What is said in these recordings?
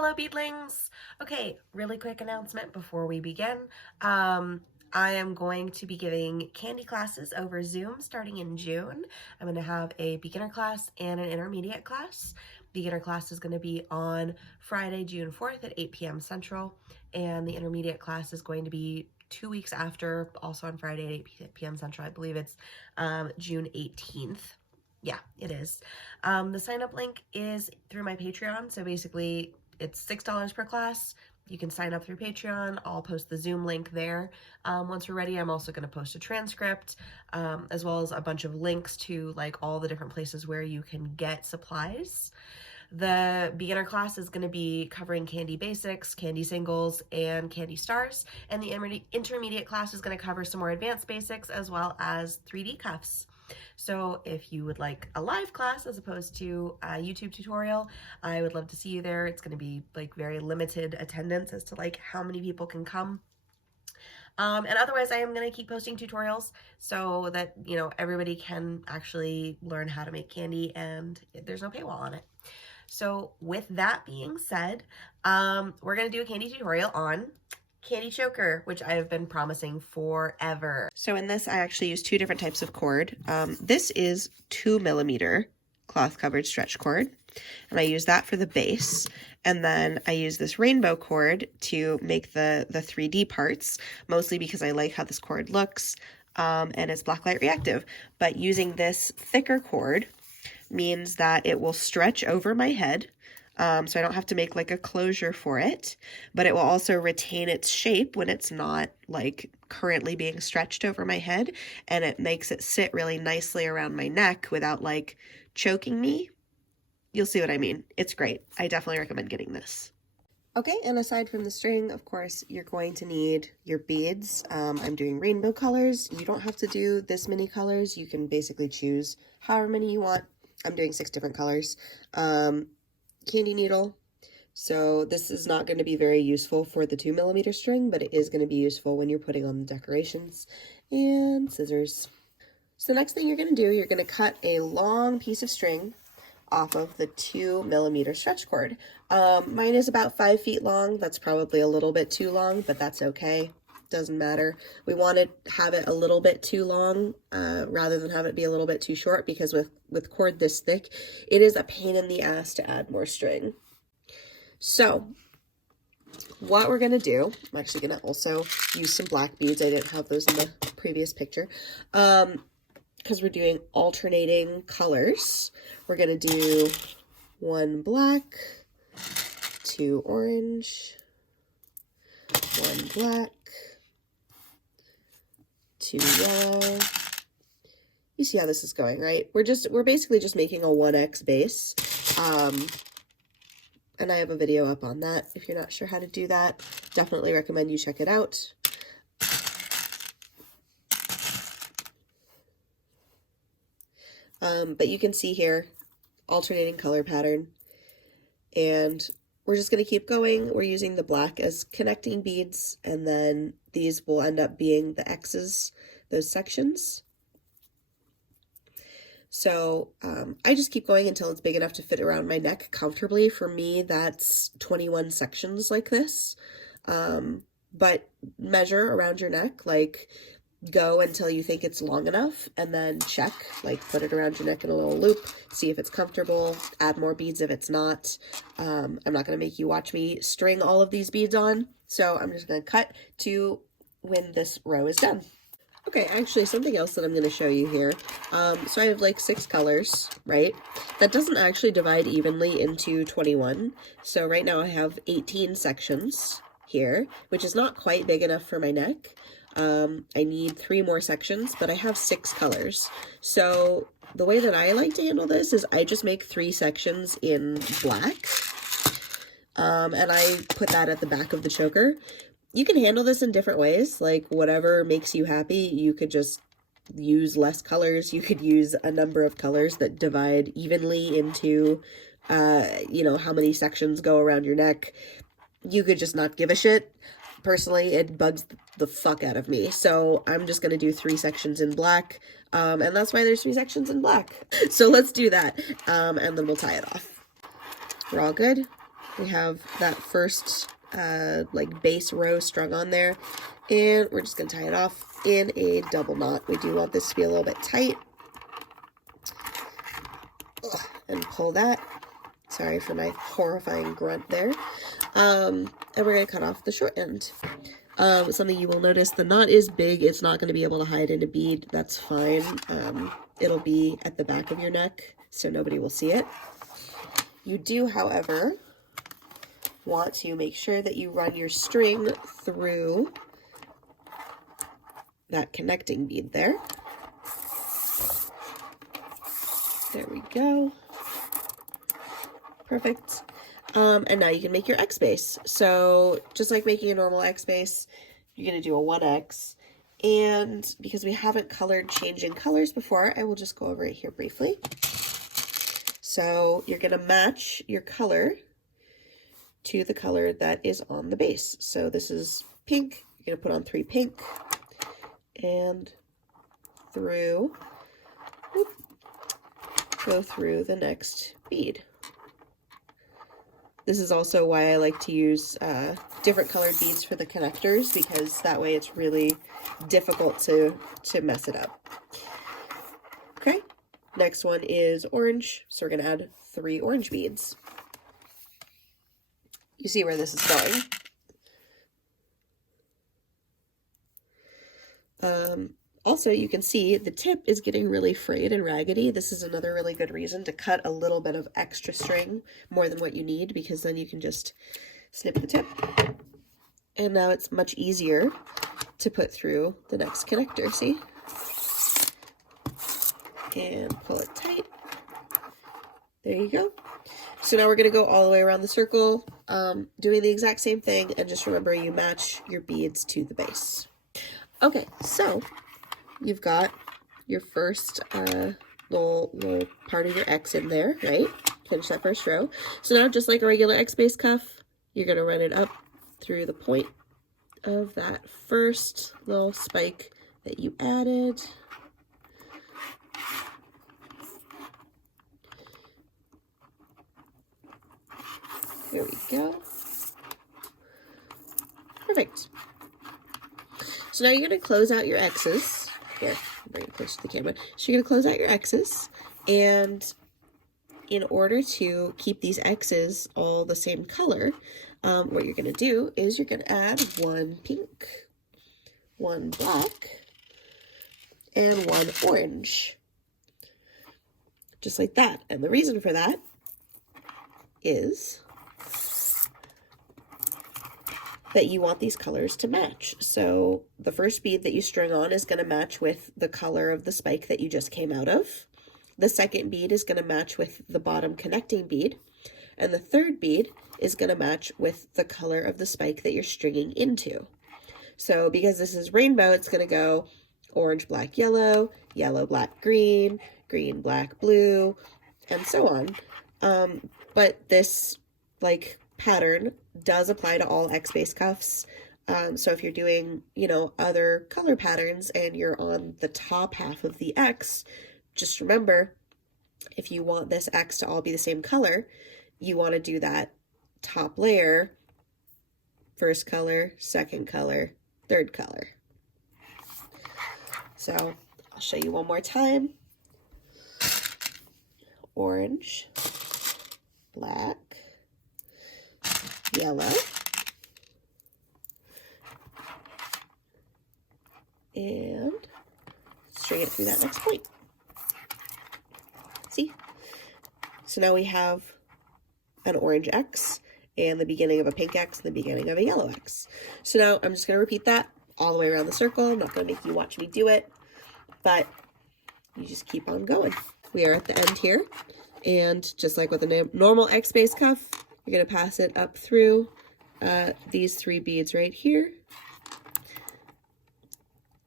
Hello, beadlings. Okay, really quick announcement before we begin. I am going to be giving Kandi classes over Zoom starting in June. I'm going to have a beginner class and an intermediate class. Beginner class is going to be on Friday, June 4th at 8 p.m. Central, and the intermediate class is going to be 2 weeks after, also on Friday at 8 p.m. Central. I believe it's June 18th. Yeah, it is. The sign-up link is through my Patreon, so basically it's $6 per class. You can sign up through Patreon. I'll post the Zoom link there. Once we're ready, I'm also going to post a transcript, as well as a bunch of links to like all the different places where you can get supplies. The beginner class is going to be covering Kandi basics, Kandi singles, and Kandi stars, and the intermediate class is going to cover some more advanced basics as well as 3D cuffs. So if you would like a live class as opposed to a YouTube tutorial, I would love to see you there. It's going to be like very limited attendance as to like how many people can come. And otherwise I am going to keep posting tutorials so that, you know, everybody can actually learn how to make Kandi and there's no paywall on it. So with that being said, we're going to do a Kandi tutorial on Kandi choker, which I have been promising forever. So in this, I actually use two different types of cord. This is 2mm cloth covered stretch cord, and I use that for the base. And then I use this rainbow cord to make the 3D parts, mostly because I like how this cord looks, and it's blacklight reactive. But using this thicker cord means that it will stretch over my head, so I don't have to make like a closure for it, but it will also retain its shape when it's not like currently being stretched over my head, and it makes it sit really nicely around my neck without like choking me. You'll see what I mean. It's great. I definitely recommend getting this. Okay, and aside from the string, of course, you're going to need your beads. I'm doing rainbow colors. You don't have to do this many colors. You can basically choose however many you want. I'm doing 6 different colors. Kandi needle. So this is not going to be very useful for the 2mm string, but it is going to be useful when you're putting on the decorations. And scissors. So the next thing you're going to do, you're going to cut a long piece of string off of the 2mm stretch cord. Mine is about 5 feet long. That's probably a little bit too long, but that's okay. Doesn't matter. We want to have it a little bit too long rather than have it be a little bit too short, because with cord this thick, it is a pain in the ass to add more string. So what we're going to do, I'm actually going to also use some black beads. I didn't have those in the previous picture. Because we're doing alternating colors. We're going to do 1 black, 2 orange, 1 black, 2 yellow. You see how this is going, right? We're basically just making a 1X base. And I have a video up on that. If you're not sure how to do that, definitely recommend you check it out. But you can see here, alternating color pattern. And we're just going to keep going. We're using the black as connecting beads, and then these will end up being the X's, those sections. So I just keep going until it's big enough to fit around my neck comfortably. For me, that's 21 sections like this. But measure around your neck, like go until you think it's long enough, and then check, like put it around your neck in a little loop, see if it's comfortable, add more beads if it's not. I'm not going to make you watch me string all of these beads on, so I'm just going to cut to when this row is done. Okay, actually something else that I'm going to show you here. So I have like 6 colors, right? That doesn't actually divide evenly into 21. So right now I have 18 sections here, which is not quite big enough for my neck. I need 3 more sections, but I have 6 colors. So the way that I like to handle this is I just make 3 sections in black, and I put that at the back of the choker. You can handle this in different ways, like whatever makes you happy. You could just use less colors. You could use a number of colors that divide evenly into, you know, how many sections go around your neck. You could just not give a shit. Personally, it bugs the fuck out of me. So I'm just going to do 3 sections in black. And that's why there's 3 sections in black. So let's do that. And then we'll tie it off. We're all good. we have that first like base row strung on there, and we're just going to tie it off in a double knot. We do want this to be a little bit tight. And pull that. Sorry for my horrifying grunt there. And we're going to cut off the short end. Something you will notice, the knot is big. It's not going to be able to hide in a bead. That's fine. It'll be at the back of your neck, so nobody will see it. You do, however, want to make sure that you run your string through that connecting bead there. There we go. Perfect. And now you can make your X base. So just like making a normal X base, you're going to do a 1X. And because we haven't colored changing colors before, I will just go over it here briefly. So you're going to match your color to the color that is on the base. So this is pink. You're going to put on 3 pink and through, go through the next bead. This is also why I like to use different colored beads for the connectors, because that way it's really difficult to mess it up. Okay, next one is orange. So we're going to add 3 orange beads. You see where this is going. Also, you can see the tip is getting really frayed and raggedy. This is another really good reason to cut a little bit of extra string, more than what you need, because then you can just snip the tip. And now it's much easier to put through the next connector, see? And pull it tight. There you go. So now we're going to go all the way around the circle, doing the exact same thing, and just remember you match your beads to the base. Okay, so you've got your first little part of your X in there, right? Finish that first row. So now, just like a regular X base cuff, you're going to run it up through the point of that first little spike that you added. There we go. Perfect. So now you're going to close out your X's. Here, bring it close to the camera. So you're going to close out your X's, and in order to keep these X's all the same color, what you're going to do is you're going to add 1 pink, 1 black, and 1 orange. Just like that. And the reason for that is that you want these colors to match. So the first bead that you string on is going to match with the color of the spike that you just came out of. The second bead is going to match with the bottom connecting bead. And the third bead is going to match with the color of the spike that you're stringing into. So because this is rainbow, it's going to go orange, black, yellow, yellow, black, green, green, black, blue, and so on. But this like pattern does apply to all X base cuffs. So if you're doing, other color patterns and you're on the top half of the X, just remember, if you want this X to all be the same color, you want to do that top layer, first color, second color, third color. So I'll show you one more time. Orange, black, yellow, and string it through that next point. See? So now we have an orange X and the beginning of a pink X and the beginning of a yellow X. So now I'm just going to repeat that all the way around the circle. I'm not going to make you watch me do it, but you just keep on going. We are at the end here, and just like with a normal X base cuff, you're going to pass it up through these 3 beads right here.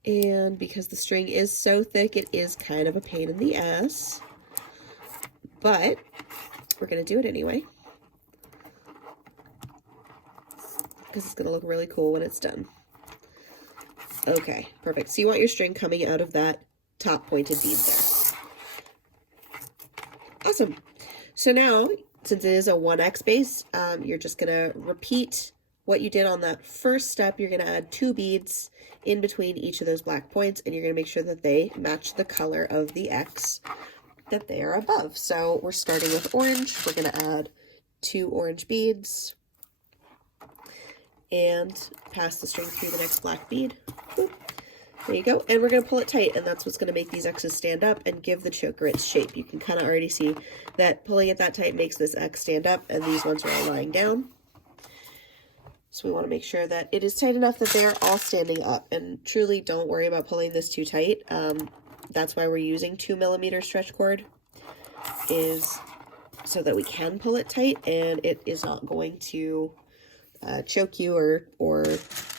And because the string is so thick, it is kind of a pain in the ass, but we're going to do it anyway, because it's going to look really cool when it's done. Okay, perfect. So you want your string coming out of that top pointed bead there. Awesome. So now since it is a 1x base, you're just gonna repeat what you did on that first step. You're gonna add 2 beads in between each of those black points, and you're gonna make sure that they match the color of the X that they are above. So we're starting with orange. We're gonna add 2 orange beads and pass the string through the next black bead. Boop. There you go. And we're going to pull it tight, and that's what's going to make these X's stand up and give the choker its shape. You can kind of already see that pulling it that tight makes this X stand up, and these ones are all lying down. So we want to make sure that it is tight enough that they're all standing up. And truly don't worry about pulling this too tight. That's why we're using 2mm stretch cord, is so that we can pull it tight and it is not going to choke you or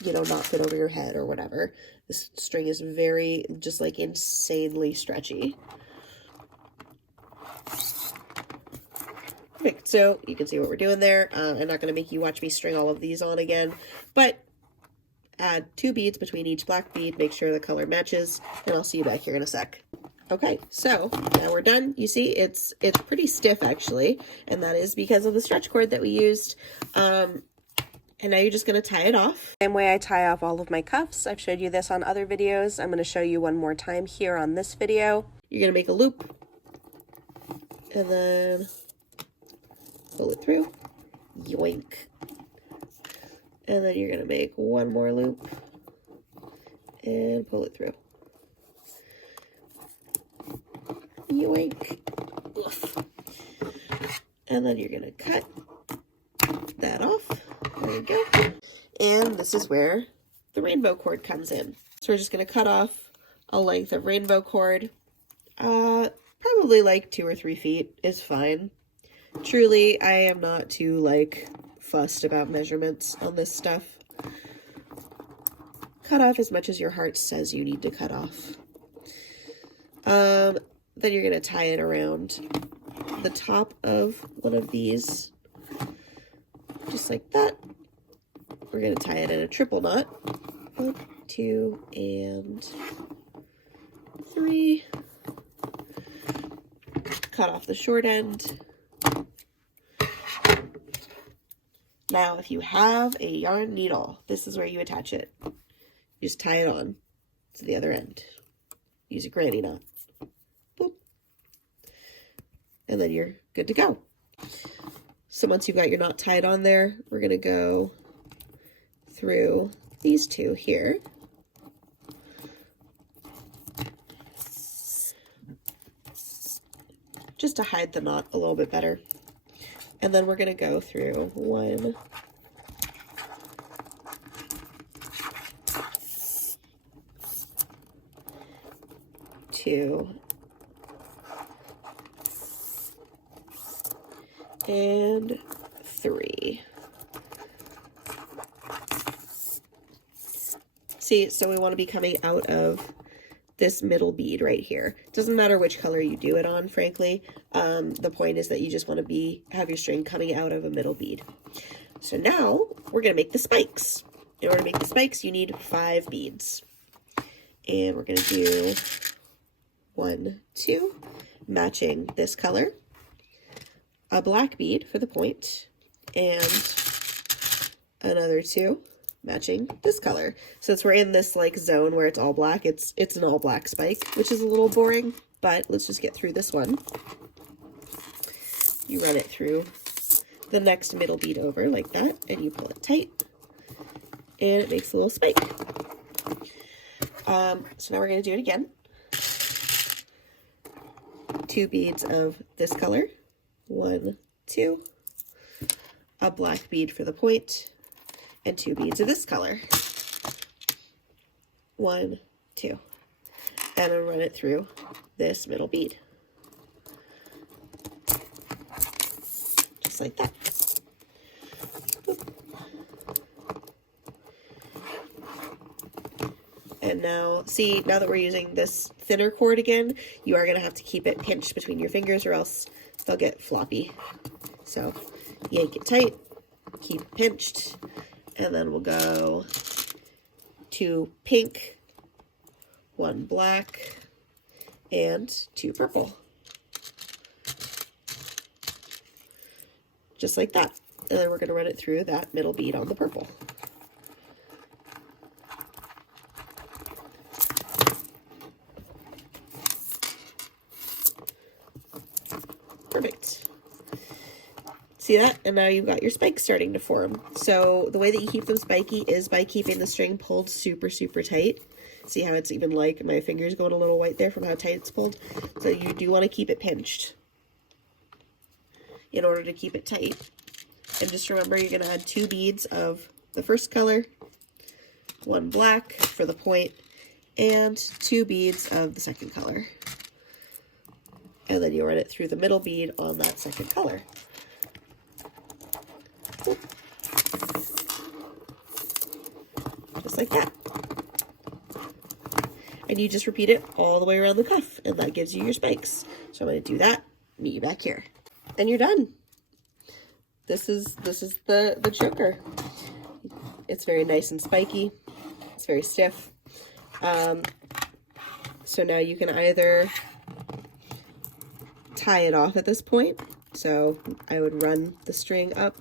you know, not fit over your head or whatever. This string is very, just like insanely stretchy. Perfect. So you can see what we're doing there. I'm not going to make you watch me string all of these on again, but add 2 beads between each black bead, make sure the color matches, and I'll see you back here in a sec. Okay, so now we're done. You see, it's pretty stiff actually, and that is because of the stretch cord that we used. And now you're just going to tie it off. Same way I tie off all of my cuffs. I've showed you this on other videos. I'm going to show you one more time here on this video. You're going to make a loop and then pull it through. Yoink. And then you're going to make one more loop and pull it through. Yoink. Oof. And then you're going to cut that off. There you go. And this is where the rainbow cord comes in. So we're just going to cut off a length of rainbow cord. Probably like 2 or 3 feet is fine. Truly, I am not too like fussed about measurements on this stuff. Cut off as much as your heart says you need to cut off. Then you're going to tie it around the top of one of these, just like that. We're going to tie it in a triple knot. 1, 2, and 3. Cut off the short end. Now, if you have a yarn needle, this is where you attach it. You just tie it on to the other end. Use a granny knot. Boop. And then you're good to go. So once you've got your knot tied on there, we're going to go through these 2 here. Just to hide the knot a little bit better. And then we're going to go through 1, 2, and 3. See, so we want to be coming out of this middle bead right here. Doesn't matter which color you do it on, frankly. The point is that you just want to have your string coming out of a middle bead. So now we're going to make the spikes. In order to make the spikes, you need 5 beads. And we're going to do 1, 2, matching this color, a black bead for the point, and another 2 matching this color. Since we're in this like zone where it's all black, it's an all black spike, which is a little boring, but let's just get through this one. You run it through the next middle bead over like that, and you pull it tight, and it makes a little spike. So now we're going to do it again. 2 beads of this color, 1, 2, a black bead for the point, and 2 beads of this color, 1, 2, and I'll run it through this middle bead, just like that. And now, see, now that we're using this thinner cord again, you are going to have to keep it pinched between your fingers or else they'll get floppy. So yank it tight, keep it pinched, and then we'll go 2 pink, 1 black, and 2 purple. just like that. And then we're going to run it through that middle bead on the purple. Perfect. See that? And now you've got your spikes starting to form. So the way that you keep them spiky is by keeping the string pulled super, super tight. See how it's even like my finger's going a little white there from how tight it's pulled? So you do want to keep it pinched in order to keep it tight. And just remember, you're going to add 2 beads of the first color, 1 black for the point, and 2 beads of the second color. And then you run it through the middle bead on that second color. Just like that. And you just repeat it all the way around the cuff, and that gives you your spikes. So I'm going to do that, meet you back here. And you're done. This is the choker. It's very nice and spiky. It's very stiff. So now you can either tie it off at this point. So I would run the string up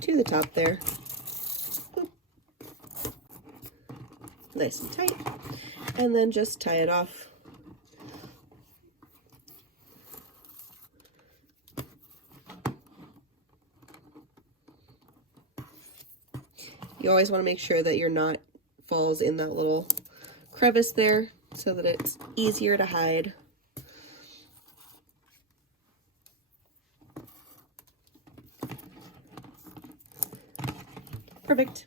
to the top there. Boop. Nice and tight. And then just tie it off. You always want to make sure that your knot falls in that little crevice there so that it's easier to hide. Perfect.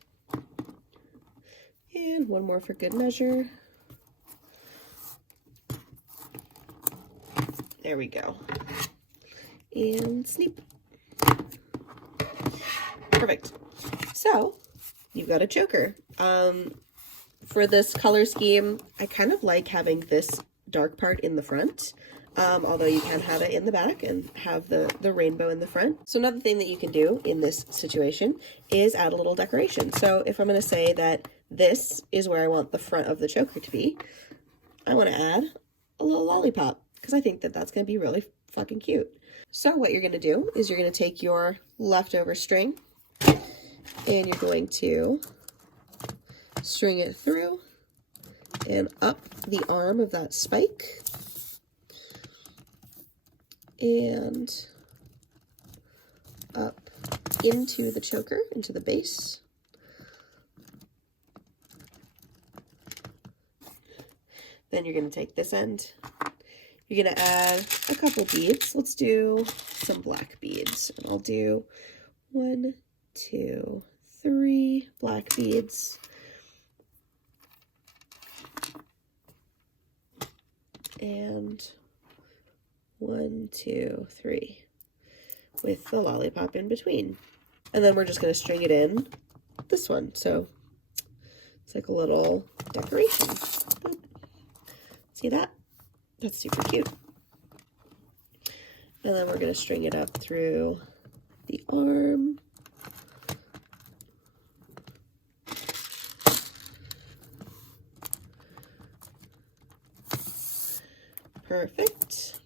And one more for good measure. There we go. And snip. Perfect. So you've got a choker. For this color scheme, I kind of like having this dark part in the front, although you can have it in the back and have the rainbow in the front. So another thing that you can do in this situation is add a little decoration. So if I'm going to say that this is where I want the front of the choker to be, I want to add a little lollipop because I think that that's going to be really fucking cute. So what you're going to do is you're going to take your leftover string and you're going to string it through and up the arm of that spike and up into the choker, into the base. Then you're going to take this end. You're going to add a couple beads. Let's do some black beads. And I'll do 1, 2, 3 black beads. And 1, 2, 3 with the lollipop in between. And then we're just going to string it in this one. So it's like a little decoration. Boop. See that? That's super cute. And then we're going to string it up through the arm. Perfect.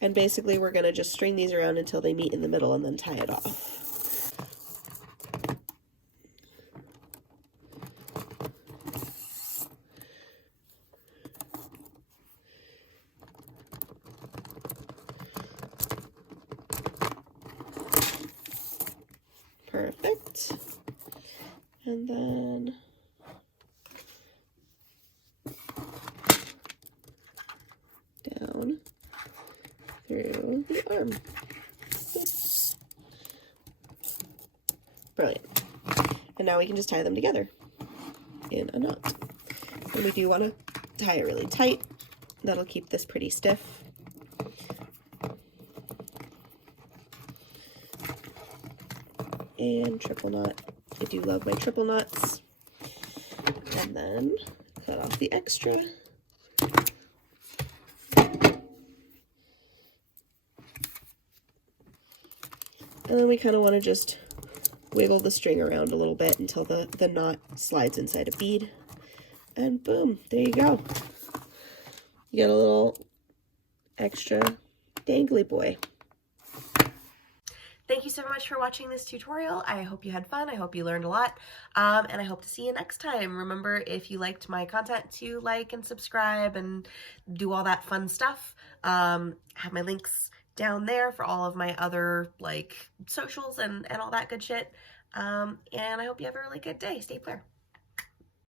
And basically we're going to just string these around until they meet in the middle and then tie it off. Perfect. And then down through the arm. Oops. Brilliant. And now we can just tie them together in a knot. And we do want to tie it really tight. That'll keep this pretty stiff. And triple knot. I do love my triple knots. And then cut off the extra. And then we kind of want to just wiggle the string around a little bit until the knot slides inside a bead. And boom, there you go. You get a little extra dangly boy. Thank you so much for watching this tutorial. I hope you had fun. I hope you learned a lot. And I hope to see you next time. Remember, if you liked my content, to like and subscribe and do all that fun stuff. Have my links down there for all of my other like socials and all that good shit. And I hope you have a really good day. Stay clear.